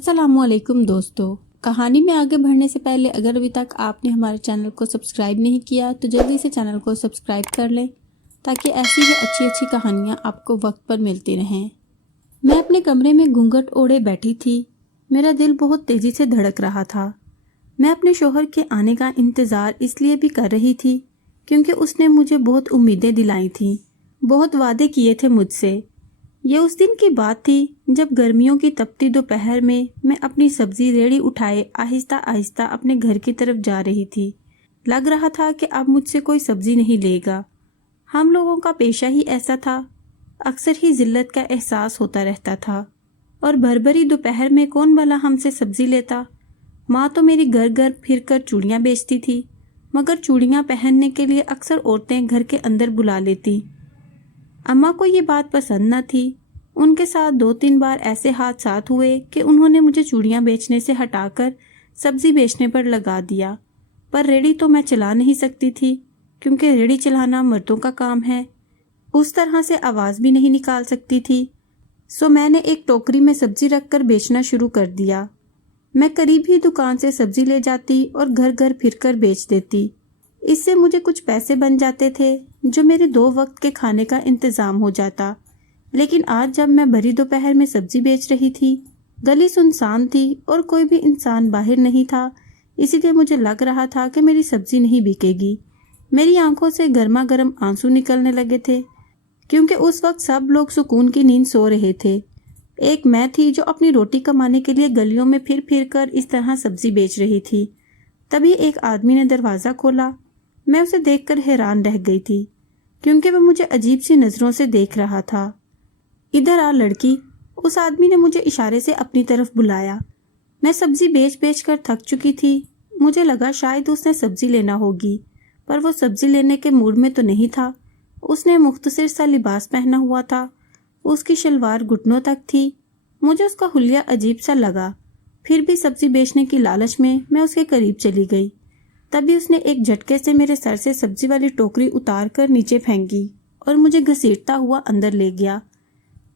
अस्सलामुअलैकुम दोस्तों। कहानी में आगे बढ़ने से पहले अगर अभी तक आपने हमारे चैनल को सब्सक्राइब नहीं किया तो जल्दी से चैनल को सब्सक्राइब कर लें ताकि ऐसी ही अच्छी अच्छी कहानियाँ आपको वक्त पर मिलती रहें। मैं अपने कमरे में घूंघट ओढ़े बैठी थी। मेरा दिल बहुत तेज़ी से धड़क रहा था। मैं अपने शोहर के आने का इंतज़ार इसलिए भी कर रही थी क्योंकि उसने मुझे बहुत उम्मीदें दिलाई थीं, बहुत वादे किए थे मुझसे। ये उस दिन की बात थी जब गर्मियों की तपती दोपहर में मैं अपनी सब्जी रेड़ी उठाए आहिस्ता आहिस्ता अपने घर की तरफ जा रही थी। लग रहा था कि अब मुझसे कोई सब्जी नहीं लेगा। हम लोगों का पेशा ही ऐसा था, अक्सर ही जिल्लत का एहसास होता रहता था। और भरभरी दोपहर में कौन भला हमसे सब्जी लेता। माँ तो मेरी घर घर फिर कर चूड़ियाँ बेचती थी, मगर चूड़ियाँ पहनने के लिए अक्सर औरतें घर के अंदर बुला लेती। अम्मा को ये बात पसंद न थी। उनके साथ 2-3 बार ऐसे हादसात हुए कि उन्होंने मुझे चूड़ियाँ बेचने से हटाकर सब्जी बेचने पर लगा दिया। पर रेड़ी तो मैं चला नहीं सकती थी क्योंकि रेड़ी चलाना मर्दों का काम है। उस तरह से आवाज़ भी नहीं निकाल सकती थी। सो मैंने एक टोकरी में सब्जी रखकर बेचना शुरू कर दिया। मैं करीब ही दुकान से सब्जी ले जाती और घर घर फिरकर बेच देती। इससे मुझे कुछ पैसे बन जाते थे जो मेरे 2 वक्त के खाने का इंतज़ाम हो जाता। लेकिन आज जब मैं भरी दोपहर में सब्जी बेच रही थी, गली सुनसान थी और कोई भी इंसान बाहर नहीं था, इसीलिए मुझे लग रहा था कि मेरी सब्जी नहीं बिकेगी। मेरी आंखों से गर्मा गर्म आंसू निकलने लगे थे क्योंकि उस वक्त सब लोग सुकून की नींद सो रहे थे। एक मैं थी जो अपनी रोटी कमाने के लिए गलियों में फिर फिर कर इस तरह सब्जी बेच रही थी। तभी एक आदमी ने दरवाज़ा खोला। मैं उसे देखकर हैरान रह गई थी क्योंकि वह मुझे अजीब सी नज़रों से देख रहा था। इधर आ लड़की, उस आदमी ने मुझे इशारे से अपनी तरफ बुलाया। मैं सब्जी बेच बेच कर थक चुकी थी। मुझे लगा शायद उसने सब्जी लेना होगी, पर वो सब्जी लेने के मूड में तो नहीं था। उसने मुख्तसर सा लिबास पहना हुआ था, उसकी शलवार घुटनों तक थी। मुझे उसका हुलिया अजीब सा लगा। फिर भी सब्जी बेचने की लालच में मैं उसके करीब चली गई। तभी उसने एक झटके से मेरे सर से सब्जी वाली टोकरी उतार कर नीचे फेंकी और मुझे घसीटता हुआ अंदर ले गया।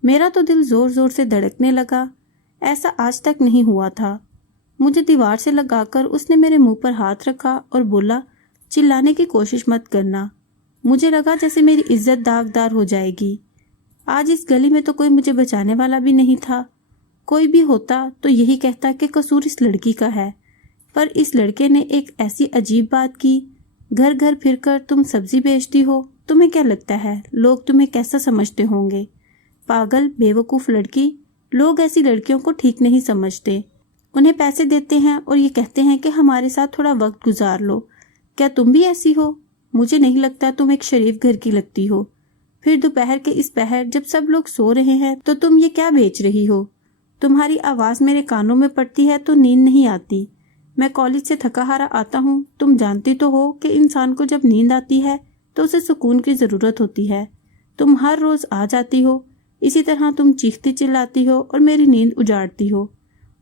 मेरा तो दिल ज़ोर ज़ोर से धड़कने लगा। ऐसा आज तक नहीं हुआ था। मुझे दीवार से लगाकर उसने मेरे मुंह पर हाथ रखा और बोला, चिल्लाने की कोशिश मत करना। मुझे लगा जैसे मेरी इज्जत दागदार हो जाएगी। आज इस गली में तो कोई मुझे बचाने वाला भी नहीं था। कोई भी होता तो यही कहता कि कसूर इस लड़की का है, पर इस लड़के ने एक ऐसी अजीब बात की। घर घर फिरकर तुम सब्जी बेचती हो, तुम्हें क्या लगता है लोग तुम्हें कैसा समझते होंगे? पागल बेवकूफ़ लड़की। लोग ऐसी लड़कियों को ठीक नहीं समझते। उन्हें पैसे देते हैं और ये कहते हैं कि हमारे साथ थोड़ा वक्त गुजार लो। क्या तुम भी ऐसी हो? मुझे नहीं लगता तुम एक शरीफ घर की लगती हो। फिर दोपहर के इस पहर जब सब लोग सो रहे हैं तो तुम ये क्या बेच रही हो? तुम्हारी आवाज़ मेरे कानों में पड़ती है तो नींद नहीं आती। मैं कॉलेज से थका हारा आता हूँ। तुम जानती तो हो कि इंसान को जब नींद आती है तो उसे सुकून की ज़रूरत होती है। तुम हर रोज़ आ जाती हो, इसी तरह तुम चीखती चिल्लाती हो और मेरी नींद उजाड़ती हो।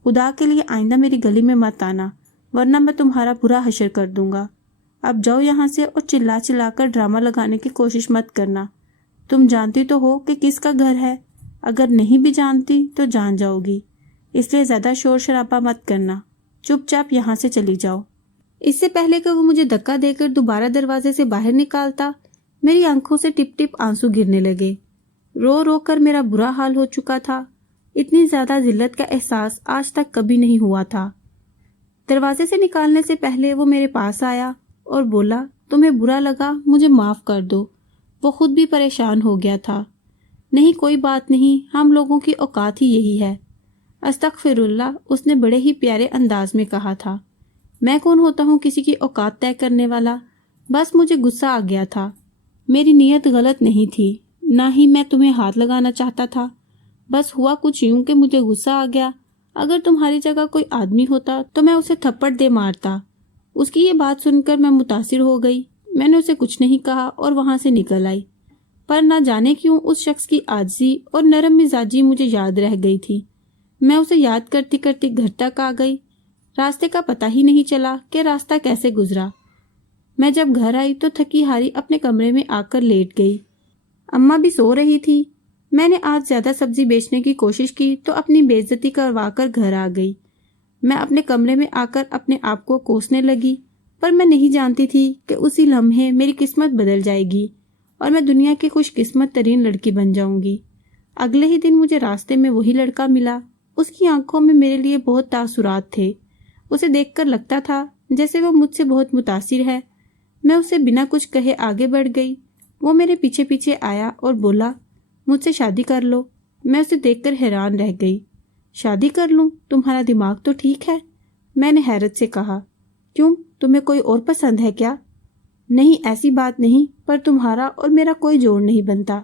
खुदा के लिए आइंदा मेरी गली में मत आना, वरना मैं तुम्हारा बुरा हशर कर दूंगा। अब जाओ यहाँ से और चिल्ला चिल्ला कर ड्रामा लगाने की कोशिश मत करना। तुम जानती तो हो कि किसका घर है। अगर नहीं भी जानती तो जान जाओगी, इसलिए ज़्यादा शोर शराबा मत करना। चुपचाप यहाँ से चली जाओ। इससे पहले कि वो मुझे धक्का देकर दोबारा दरवाजे से बाहर निकालता, मेरी आंखों से टिप टिप आंसू गिरने लगे। रो रो कर मेरा बुरा हाल हो चुका था। इतनी ज़्यादा जिल्लत का एहसास आज तक कभी नहीं हुआ था। दरवाजे से निकालने से पहले वो मेरे पास आया और बोला, तुम्हें बुरा लगा, मुझे माफ़ कर दो। वो खुद भी परेशान हो गया था। नहीं कोई बात नहीं, हम लोगों की औकात ही यही है। अस्तगफिरुल्लाह, उसने बड़े ही प्यारे अंदाज में कहा था। मैं कौन होता हूँ किसी की औकात तय करने वाला। बस मुझे गुस्सा आ गया था। मेरी नीयत गलत नहीं थी, ना ही मैं तुम्हें हाथ लगाना चाहता था। बस हुआ कुछ यूं कि मुझे गुस्सा आ गया। अगर तुम्हारी जगह कोई आदमी होता तो मैं उसे थप्पड़ दे मारता। उसकी ये बात सुनकर मैं मुतासिर हो गई। मैंने उसे कुछ नहीं कहा और वहां से निकल आई। पर ना जाने क्यों उस शख्स की आजिज़ी और नरम मिजाजी मुझे याद रह गई थी। मैं उसे याद करती करती घर तक आ गई। रास्ते का पता ही नहीं चला कि रास्ता कैसे गुजरा। मैं जब घर आई तो थकी हारी अपने कमरे में आकर लेट गई। अम्मा भी सो रही थी। میں نے آج زیادہ سبزی بیچنے کی کوشش کی تو اپنی بے عزتی کروا کر گھر آ گئی۔ میں اپنے کمرے میں آ کر اپنے آپ کو کوسنے لگی، پر میں نہیں جانتی تھی کہ اسی لمحے میری قسمت بدل جائے گی اور میں دنیا کی خوش قسمت ترین لڑکی بن جاؤں گی۔ اگلے ہی دن مجھے راستے میں وہی لڑکا ملا۔ اس کی آنکھوں میں میرے لیے بہت تاثرات تھے۔ اسے دیکھ کر لگتا تھا جیسے وہ مجھ سے بہت متاثر ہے۔ میں اسے بنا کچھ کہے آگے بڑھ گئی۔ وہ میرے پیچھے پیچھے آیا اور بولا، مجھ سے شادی کر لو۔ میں اسے دیکھ کر حیران رہ گئی۔ شادی کر لوں؟ تمہارا دماغ تو ٹھیک ہے؟ میں نے حیرت سے کہا۔ کیوں، تمہیں کوئی اور پسند ہے کیا؟ نہیں، ایسی بات نہیں، پر تمہارا اور میرا کوئی جوڑ نہیں بنتا۔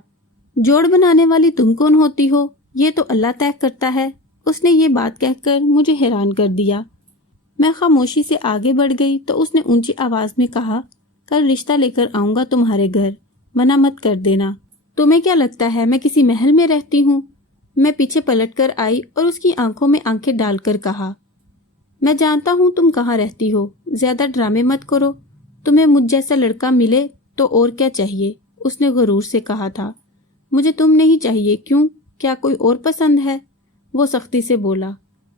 جوڑ بنانے والی تم کون ہوتی ہو؟ یہ تو اللہ طے کرتا ہے۔ اس نے یہ بات کہہ کر مجھے حیران کر دیا۔ میں خاموشی سے آگے بڑھ گئی تو اس نے اونچی آواز میں کہا، کل رشتہ لے کر آؤں گا تمہارے گھر، منع مت کر دینا۔ تمہیں کیا لگتا ہے میں کسی محل میں رہتی ہوں؟ میں پیچھے پلٹ کر آئی اور اس کی آنکھوں میں آنکھیں ڈال کر کہا، میں جانتا ہوں تم کہاں رہتی ہو، زیادہ ڈرامے مت کرو۔ تمہیں مجھ جیسا لڑکا ملے تو اور کیا چاہیے؟ اس نے غرور سے کہا تھا۔ مجھے تم نہیں چاہیے، کیوں؟ کیا کوئی اور پسند ہے؟ وہ سختی سے بولا۔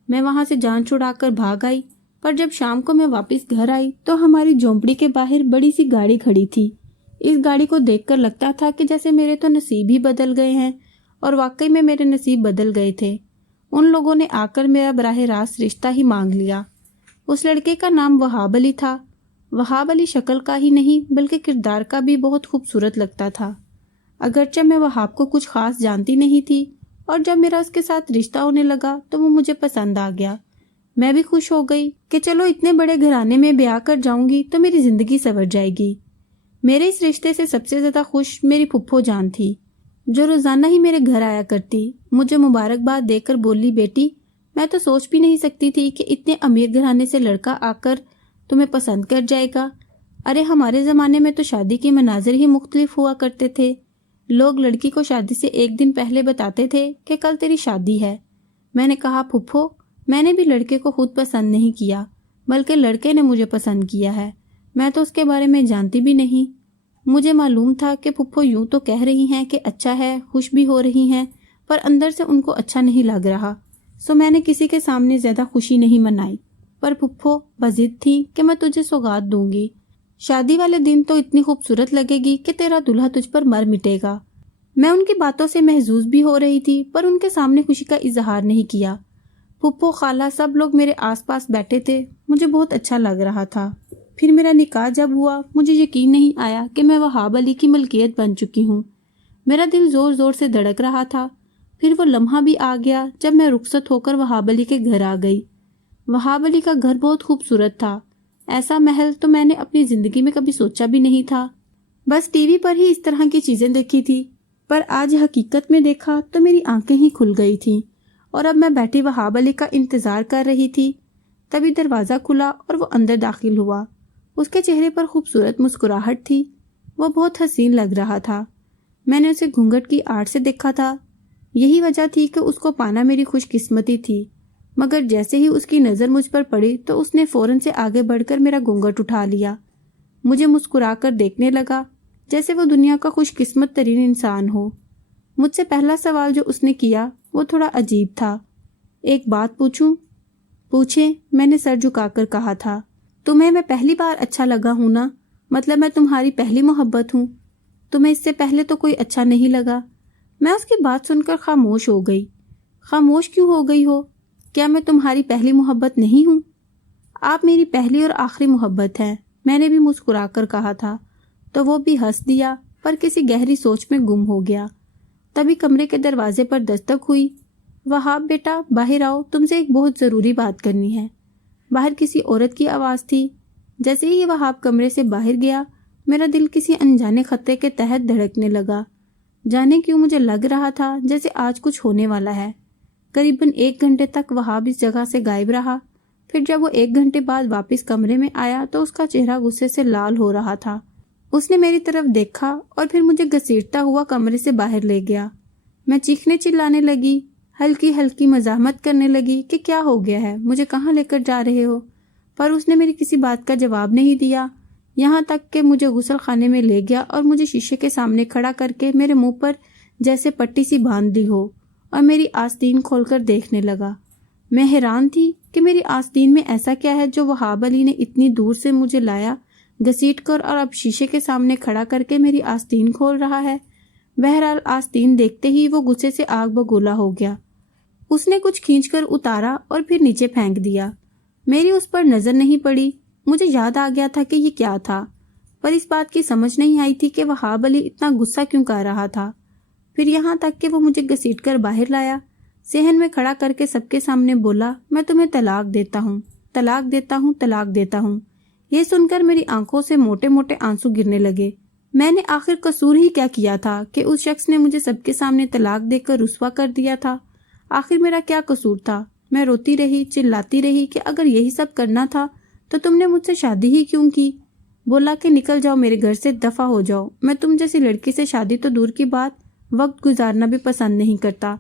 میں وہاں سے جان چھڑا کر بھاگ آئی، پر جب شام کو میں واپس گھر آئی تو ہماری جھونپڑی کے باہر بڑی سی گاڑی کھڑی تھی۔ اس گاڑی کو دیکھ کر لگتا تھا کہ جیسے میرے تو نصیب ہی بدل گئے ہیں، اور واقعی میں میرے نصیب بدل گئے تھے۔ ان لوگوں نے آ کر میرا براہ راست رشتہ ہی مانگ لیا۔ اس لڑکے کا نام وہاب علی تھا۔ وہاب علی شکل کا ہی نہیں بلکہ کردار کا بھی بہت خوبصورت لگتا تھا۔ اگرچہ میں وہاب کو کچھ خاص جانتی نہیں تھی، اور جب میرا اس کے ساتھ رشتہ ہونے لگا تو وہ مجھے پسند آ گیا۔ میں بھی خوش ہو گئی کہ چلو اتنے بڑے گھرانے میں بیاہ کر جاؤں گی تو میری زندگی سنور جائے گی۔ میرے اس رشتے سے سب سے زیادہ خوش میری پھپھو جان تھی، جو روزانہ ہی میرے گھر آیا کرتی۔ مجھے مبارکباد دے کر بولی، بیٹی، میں تو سوچ بھی نہیں سکتی تھی کہ اتنے امیر گھرانے سے لڑکا آ کر تمہیں پسند کر جائے گا۔ ارے ہمارے زمانے میں تو شادی کے مناظر ہی مختلف ہوا کرتے تھے۔ لوگ لڑکی کو شادی سے ایک دن پہلے بتاتے تھے کہ کل تیری شادی ہے۔ میں نے کہا، پھپھو، میں نے بھی لڑکے کو خود پسند نہیں کیا، بلکہ لڑکے نے مجھے پسند کیا ہے۔ میں تو اس کے بارے میں جانتی بھی نہیں۔ مجھے معلوم تھا کہ پھپھو یوں تو کہہ رہی ہیں کہ اچھا ہے، خوش بھی ہو رہی ہیں، پر اندر سے ان کو اچھا نہیں لگ رہا، سو میں نے کسی کے سامنے زیادہ خوشی نہیں منائی۔ پر پھپھو بضد تھی کہ میں تجھے سوغات دوں گی، شادی والے دن تو اتنی خوبصورت لگے گی کہ تیرا دلہا تجھ پر مر مٹے گا۔ میں ان کی باتوں سے محظوظ بھی ہو رہی تھی، پر ان کے سامنے خوشی کا اظہار نہیں کیا۔ پھپھو، خالہ، سب لوگ میرے آس پاس بیٹھے تھے۔ مجھے بہت اچھا لگ رہا تھا۔ پھر میرا نکاح جب ہوا، مجھے یقین نہیں آیا کہ میں وہاب علی کی ملکیت بن چکی ہوں۔ میرا دل زور زور سے دھڑک رہا تھا۔ پھر وہ لمحہ بھی آ گیا جب میں رخصت ہو کر وہاب علی کے گھر آ گئی۔ وہاب علی کا گھر بہت خوبصورت تھا۔ ایسا محل تو میں نے اپنی زندگی میں کبھی سوچا بھی نہیں تھا۔ بس ٹی وی پر ہی اس طرح کی چیزیں دیکھی تھی، پر آج حقیقت میں دیکھا تو میری آنکھیں ہی کھل گئی تھیں، اور اب میں بیٹھی وہاب علی کا انتظار کر رہی تھی۔ تبھی دروازہ کھلا اور وہ اندر داخل ہوا۔ اس کے چہرے پر خوبصورت مسکراہٹ تھی۔ وہ بہت حسین لگ رہا تھا۔ میں نے اسے گھونگھٹ کی آڑ سے دیکھا تھا۔ یہی وجہ تھی کہ اس کو پانا میری خوش قسمتی تھی، مگر جیسے ہی اس کی نظر مجھ پر پڑی تو اس نے فوراً سے آگے بڑھ کر میرا گھونگھٹ اٹھا لیا۔ مجھے مسکرا کر دیکھنے لگا جیسے وہ دنیا کا خوش قسمت ترین انسان ہو۔ مجھ سے پہلا سوال جو اس نے کیا وہ تھوڑا عجیب تھا۔ ایک بات پوچھوں؟ پوچھیں، میں نے سر جھکا کر کہا تھا۔ تمہیں میں پہلی بار اچھا لگا ہوں نا؟ مطلب میں تمہاری پہلی محبت ہوں؟ تمہیں اس سے پہلے تو کوئی اچھا نہیں لگا؟ میں اس کی بات سن کر خاموش ہو گئی۔ خاموش کیوں ہو گئی ہو؟ کیا میں تمہاری پہلی محبت نہیں ہوں؟ آپ میری پہلی اور آخری محبت ہیں، میں نے بھی مسکرا کر کہا تھا۔ تو وہ بھی ہنس دیا، پر کسی گہری سوچ میں گم ہو گیا۔ تبھی کمرے کے دروازے پر دستک ہوئی۔ وہاب بیٹا، باہر آؤ، تم سے ایک بہت ضروری بات کرنی ہے۔ باہر کسی عورت کی آواز تھی۔ جیسے ہی وہاب کمرے سے باہر گیا، میرا دل کسی انجانے خطرے کے تحت دھڑکنے لگا۔ جانے کیوں مجھے لگ رہا تھا جیسے آج کچھ ہونے والا ہے۔ قریباً 1 گھنٹے تک وہاب اس جگہ سے غائب رہا۔ پھر جب وہ 1 گھنٹے بعد واپس کمرے میں آیا تو اس کا چہرہ غصے سے لال ہو رہا تھا۔ اس نے میری طرف دیکھا اور پھر مجھے گھسیٹتا ہوا کمرے سے باہر لے گیا۔ میں چیخنے چلانے لگی، ہلکی ہلکی مزاحمت کرنے لگی کہ کیا ہو گیا ہے، مجھے کہاں لے کر جا رہے ہو؟ پر اس نے میری کسی بات کا جواب نہیں دیا، یہاں تک کہ مجھے غسل خانے میں لے گیا اور مجھے شیشے کے سامنے کھڑا کر کے میرے منہ پر जैसे पट्टी सी बांध दी हो, और मेरी आस्तीन खोलकर देखने लगा। मैं हैरान थी कि मेरी आस्तीन में ऐसा क्या है जो वहाब अली ने इतनी दूर से मुझे लाया, घसीट कर, और अब शीशे के सामने खड़ा करके मेरी आस्तीन खोल रहा है। बहरहाल आस्तीन देखते ही वो गुस्से से आग बगोला हो गया। उसने कुछ खींचकर उतारा और फिर नीचे फेंक दिया। मेरी उस पर नजर नहीं पड़ी। मुझे याद आ गया था कि ये क्या था, पर इस बात की समझ नहीं आई थी कि वहाब अली इतना गुस्सा क्यों कर रहा था। फिर यहाँ तक कि वो मुझे घसीट कर बाहर लाया, सेहन में खड़ा करके सबके सामने बोला, मैं तुम्हें तलाक देता हूँ, तलाक देता हूँ, तलाक देता हूँ। ये सुनकर मेरी आंखों से मोटे मोटे आंसू गिरने लगे। मैंने आखिर कसूर ही क्या किया था कि उस शख्स ने मुझे सबके सामने तलाक देकर रुस्वा कर दिया था। आखिर मेरा क्या कसूर था? मैं रोती रही, चिल्लाती रही कि अगर यही सब करना था तो तुमने मुझसे शादी ही क्यों की। बोला कि निकल जाओ मेरे घर से, दफा हो जाओ। मैं तुम जैसी लड़की से शादी तो दूर की बात, वक्त गुजारना भी पसंद नहीं करता।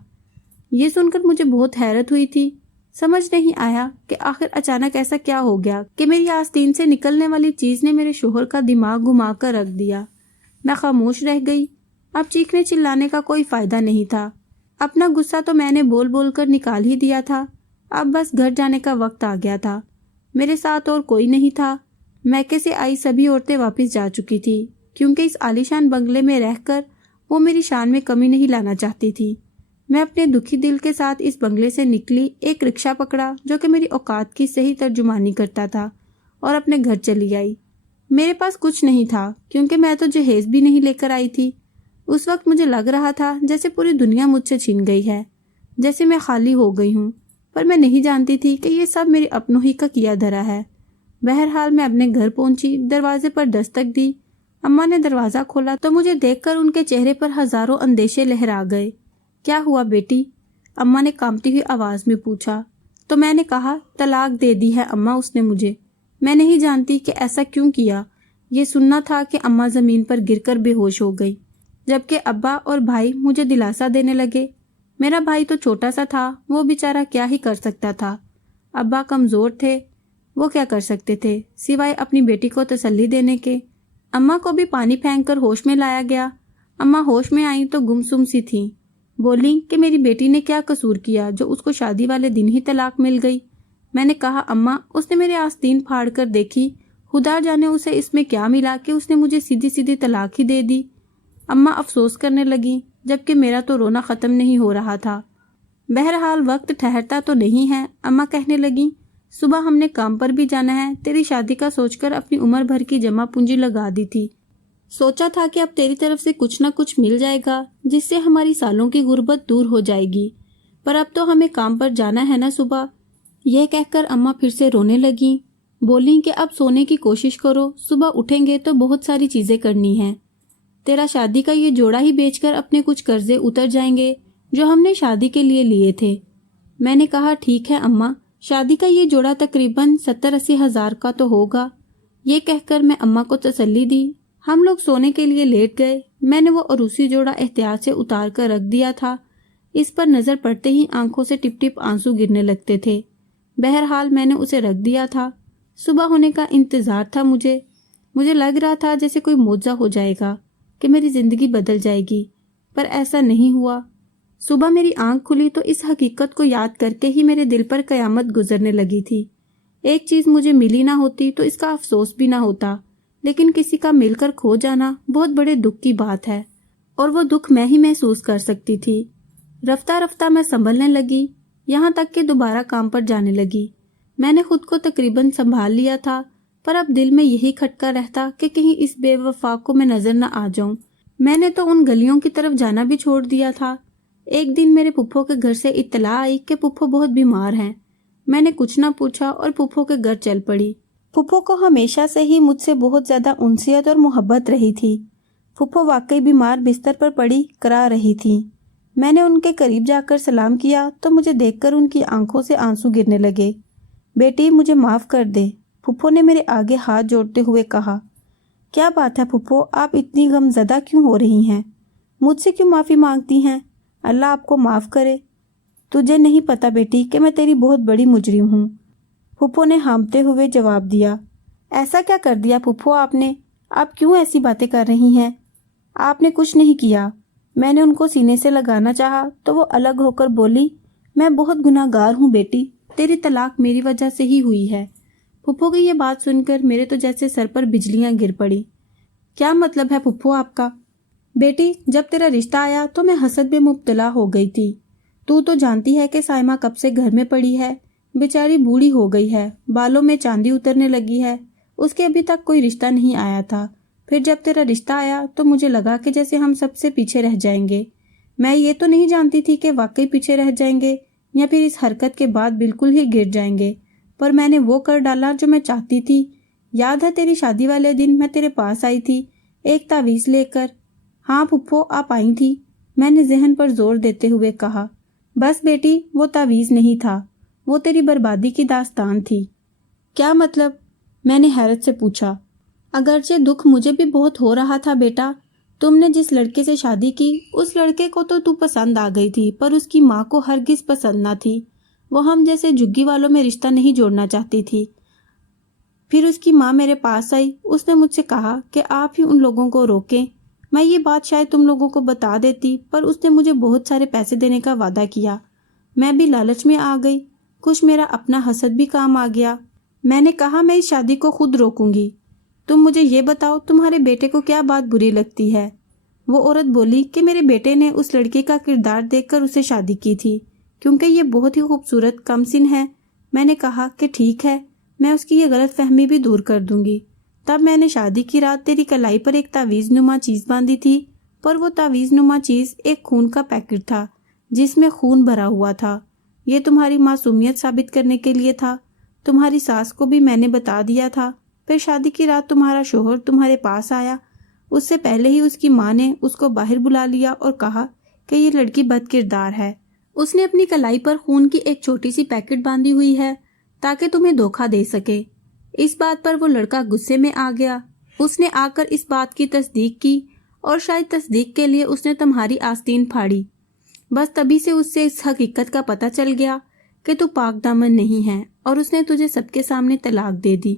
ये सुनकर मुझे बहुत हैरत हुई थी। समझ नहीं आया कि आखिर अचानक ऐसा क्या हो गया कि मेरी आस्तीन से निकलने वाली चीज ने मेरे शोहर का दिमाग घुमा कर रख दिया। मैं खामोश रह गई। अब चीखने चिल्लाने का कोई फायदा नहीं था। अपना गुस्सा तो मैंने बोल बोल कर निकाल ही दिया था। अब बस घर जाने का वक्त आ गया था। मेरे साथ और कोई नहीं था। मैके से आई सभी औरतें वापस जा चुकी थी, क्योंकि इस आलीशान बंगले में रहकर वो मेरी शान में कमी नहीं लाना चाहती थी। मैं अपने दुखी दिल के साथ इस बंगले से निकली, एक रिक्शा पकड़ा जो कि मेरी औकात की सही तर्जुमानी करता था, और अपने घर चली आई। मेरे पास कुछ नहीं था, क्योंकि मैं तो जहेज भी नहीं लेकर आई थी। उस वक्त मुझे लग रहा था जैसे पूरी दुनिया मुझसे छीन गई है, जैसे मैं खाली हो गई हूँ। पर मैं नहीं जानती थी कि ये सब मेरे अपनों ही का किया धरा है। बहरहाल मैं अपने घर पहुंची, दरवाजे पर दस्तक दी। अम्मा ने दरवाजा खोला तो मुझे देखकर उनके चेहरे पर हजारों अंदेशे लहरा गए। क्या हुआ बेटी? अम्मा ने कांपती हुई आवाज में पूछा। तो मैंने कहा, तलाक दे दी है अम्मा उसने मुझे। मैं नहीं जानती कि ऐसा क्यों किया। ये सुनना था कि अम्मा जमीन पर गिरकर बेहोश हो गई, जबकि अब्बा और भाई मुझे दिलासा देने लगे। मेरा भाई तो छोटा सा था, वो बेचारा क्या ही कर सकता था। अब्बा कमजोर थे, वो क्या कर सकते थे सिवाय अपनी बेटी को तसल्ली देने के। अम्मा को भी पानी फेंककर होश में लाया गया। अम्मा होश में आई तो गुमसुम सी थी। बोली कि मेरी बेटी ने क्या कसूर किया जो उसको शादी वाले दिन ही तलाक मिल गई। मैंने कहा, अम्मा उसने मेरे आस्तीन फाड़ कर देखी, खुदा जाने उसे इसमें क्या मिला कि उसने मुझे सीधी सीधी तलाक ही दे दी। अम्मा अफसोस करने लगी, जबकि मेरा तो रोना खत्म नहीं हो रहा था। बहरहाल वक्त ठहरता तो नहीं है। अम्मा कहने लगी, सुबह हमने काम पर भी जाना है। तेरी शादी का सोचकर अपनी उम्र भर की जमा पूंजी लगा दी थी। सोचा था कि अब तेरी तरफ से कुछ न कुछ मिल जाएगा, जिससे हमारी सालों की गुर्बत दूर हो जाएगी। पर अब तो हमें काम पर जाना है ना सुबह। यह कहकर अम्मा फिर से रोने लगी। बोली कि अब सोने की कोशिश करो, सुबह उठेंगे तो बहुत सारी चीजें करनी है। तेरा शादी का ये जोड़ा ही बेचकर अपने कुछ कर्जे उतर जाएंगे जो हमने शादी के लिए लिए थे। मैंने कहा, ठीक है अम्मा, शादी का ये जोड़ा तकरीबन 70-80 हजार का तो होगा। ये कहकर मैं अम्मा को तसल्ली दी। हम लोग सोने के लिए लेट गए। मैंने वो अरूसी जोड़ा एहतियात से उतार कर रख दिया था। इस पर नजर पड़ते ही आंखों से टिप टिप आंसू गिरने लगते थे। बहरहाल मैंने उसे रख दिया था। सुबह होने का इंतजार था मुझे लग रहा था जैसे कोई मौजा हो जाएगा कि मेरी जिंदगी बदल जाएगी, पर ऐसा नहीं हुआ। सुबह मेरी आंख खुली तो इस हकीकत को याद करके ही मेरे दिल पर कयामत गुजरने लगी थी। एक चीज मुझे मिली ना होती तो इसका अफसोस भी ना होता, लेकिन किसी का मिलकर खो जाना बहुत बड़े दुख की बात है, और वो दुख मैं ही महसूस कर सकती थी। रफ्ता रफ्ता मैं संभलने लगी, यहाँ तक कि दोबारा काम पर जाने लगी। मैंने खुद को तकरीबन संभाल लिया था, पर अब दिल में यही खटका रहता कि कहीं इस बेवफा को मैं नजर न आ जाऊं। मैंने तो उन गलियों की तरफ जाना भी छोड़ दिया था। एक दिन मेरे पुप्पो के घर से इत्तला आई कि पुप्पो बहुत बीमार हैं। मैंने कुछ ना पूछा और पुप्पो के घर चल पड़ी। पुप्पो को हमेशा से ही मुझसे बहुत ज्यादा उनसियत और मोहब्बत रही थी। पुप्पो वाकई बीमार बिस्तर पर पड़ी करा रही थी। मैंने उनके करीब जाकर सलाम किया तो मुझे देखकर उनकी आंखों से आंसू गिरने लगे। बेटी, मुझे माफ कर दे, पुप्पो ने मेरे आगे हाथ जोड़ते हुए कहा। क्या बात है पुप्पो, आप इतनी गमज़दा क्यों हो रही हैं? मुझसे क्यों माफ़ी मांगती हैं? अल्लाह आपको माफ़ करे। तुझे नहीं पता बेटी कि मैं तेरी बहुत बड़ी मुजरिम हूँ, पुप्पो ने हाँफते हुए जवाब दिया। ऐसा क्या कर दिया पुप्पो आपने? आप क्यों ऐसी बातें कर रही हैं? आपने कुछ नहीं किया। میں نے ان کو سینے سے لگانا چاہا تو وہ الگ ہو کر بولی، میں بہت گناہگار ہوں بیٹی، تیری طلاق میری وجہ سے ہی ہوئی ہے۔ پھپھو کی یہ بات سن کر میرے تو جیسے سر پر بجلیاں گر پڑی۔ کیا مطلب ہے پھپھو آپ کا؟ بیٹی، جب تیرا رشتہ آیا تو میں حسد میں مبتلا ہو گئی تھی۔ تو جانتی ہے کہ سائمہ کب سے گھر میں پڑی ہے، بیچاری بوڑھی ہو گئی ہے، بالوں میں چاندی اترنے لگی ہے، اس کے ابھی تک کوئی رشتہ نہیں آیا تھا۔ پھر جب تیرا رشتہ آیا تو مجھے لگا کہ جیسے ہم سب سے پیچھے رہ جائیں گے۔ میں یہ تو نہیں جانتی تھی کہ واقعی پیچھے رہ جائیں گے یا پھر اس حرکت کے بعد بالکل ہی گر جائیں گے، پر میں نے وہ کر ڈالا جو میں چاہتی تھی۔ یاد ہے تیری شادی والے دن میں تیرے پاس آئی تھی ایک تعویذ لے کر؟ ہاں پھپھو، آپ آئی تھی، میں نے ذہن پر زور دیتے ہوئے کہا۔ بس بیٹی، وہ تعویذ نہیں تھا، وہ تیری بربادی کی داستان تھی۔ کیا مطلب؟ میں نے حیرت سے پوچھا۔ اگرچہ دکھ مجھے بھی بہت ہو رہا تھا بیٹا، تم نے جس لڑکے سے شادی کی اس لڑکے کو تو پسند آ گئی تھی، پر اس کی ماں کو ہرگز پسند نہ تھی۔ وہ ہم جیسے جھگی والوں میں رشتہ نہیں جوڑنا چاہتی تھی۔ پھر اس کی ماں میرے پاس آئی، اس نے مجھ سے کہا کہ آپ ہی ان لوگوں کو روکیں۔ میں یہ بات شاید تم لوگوں کو بتا دیتی، پر اس نے مجھے بہت سارے پیسے دینے کا وعدہ کیا۔ میں بھی لالچ میں آ گئی، کچھ میرا اپنا حسد بھی کام آ گیا۔ میں نے کہا میں اس شادی کو خود روکوں گی۔ تم مجھے یہ بتاؤ، تمہارے بیٹے کو کیا بات بری لگتی ہے؟ وہ عورت بولی کہ میرے بیٹے نے اس لڑکے کا کردار دیکھ کر اسے شادی کی تھی، کیونکہ یہ بہت ہی خوبصورت کم سن ہے۔ میں نے کہا کہ ٹھیک ہے، میں اس کی یہ غلط فہمی بھی دور کر دوں گی۔ تب میں نے شادی کی رات تیری کلائی پر ایک تعویذ نما چیز باندھی تھی، پر وہ تعویذ نما چیز ایک خون کا پیکٹ تھا جس میں خون بھرا ہوا تھا۔ یہ تمہاری معصومیت ثابت کرنے کے لیے تھا۔ تمہاری ساس کو بھی میں نے بتا دیا تھا۔ پھر شادی کی رات تمہارا شوہر تمہارے پاس آیا، اس سے پہلے ہی اس کی ماں نے اس کو باہر بلا لیا اور کہا کہ یہ لڑکی بد کردار ہے، اس نے اپنی کلائی پر خون کی ایک چھوٹی سی پیکٹ باندھی ہوئی ہے تاکہ تمہیں دھوکہ دے سکے۔ اس بات پر وہ لڑکا غصے میں آ گیا، اس نے آ کر اس بات کی تصدیق کی اور شاید تصدیق کے لیے اس نے تمہاری آستین پھاڑی۔ بس تبھی سے اس سے اس حقیقت کا پتہ چل گیا کہ تو پاک دامن نہیں ہے اور اس نے تجھے سب کے سامنے طلاق دے دی۔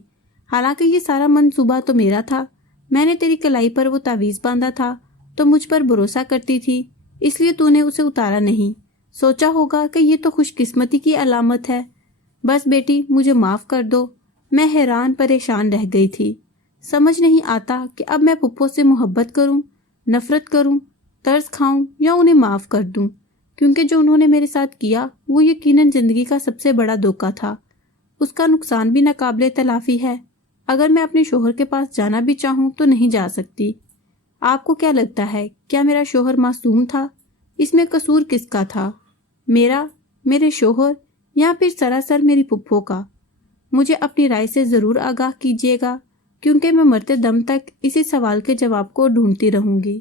حالانکہ یہ سارا منصوبہ تو میرا تھا، میں نے تیری کلائی پر وہ تعویذ باندھا تھا تو مجھ پر بھروسہ کرتی تھی، اس لیے تو نے اسے اتارا نہیں۔ سوچا ہوگا کہ یہ تو خوش قسمتی کی علامت ہے۔ بس بیٹی، مجھے معاف کر دو، میں حیران پریشان رہ گئی تھی۔ سمجھ نہیں آتا کہ اب میں پھپھو سے محبت کروں، نفرت کروں، ترس کھاؤں یا انہیں معاف کر دوں، کیونکہ جو انہوں نے میرے ساتھ کیا وہ یقیناً زندگی کا سب سے بڑا دھوکہ تھا۔ اس کا نقصان بھی ناقابل تلافی ہے۔ اگر میں اپنے شوہر کے پاس جانا بھی چاہوں تو نہیں جا سکتی۔ آپ کو کیا لگتا ہے، کیا میرا شوہر معصوم تھا؟ اس میں قصور کس کا تھا، میرا، میرے شوہر، یا پھر سراسر میری پھپھو کا؟ مجھے اپنی رائے سے ضرور آگاہ کیجیے گا، کیونکہ میں مرتے دم تک اسی سوال کے جواب کو ڈھونڈتی رہوں گی۔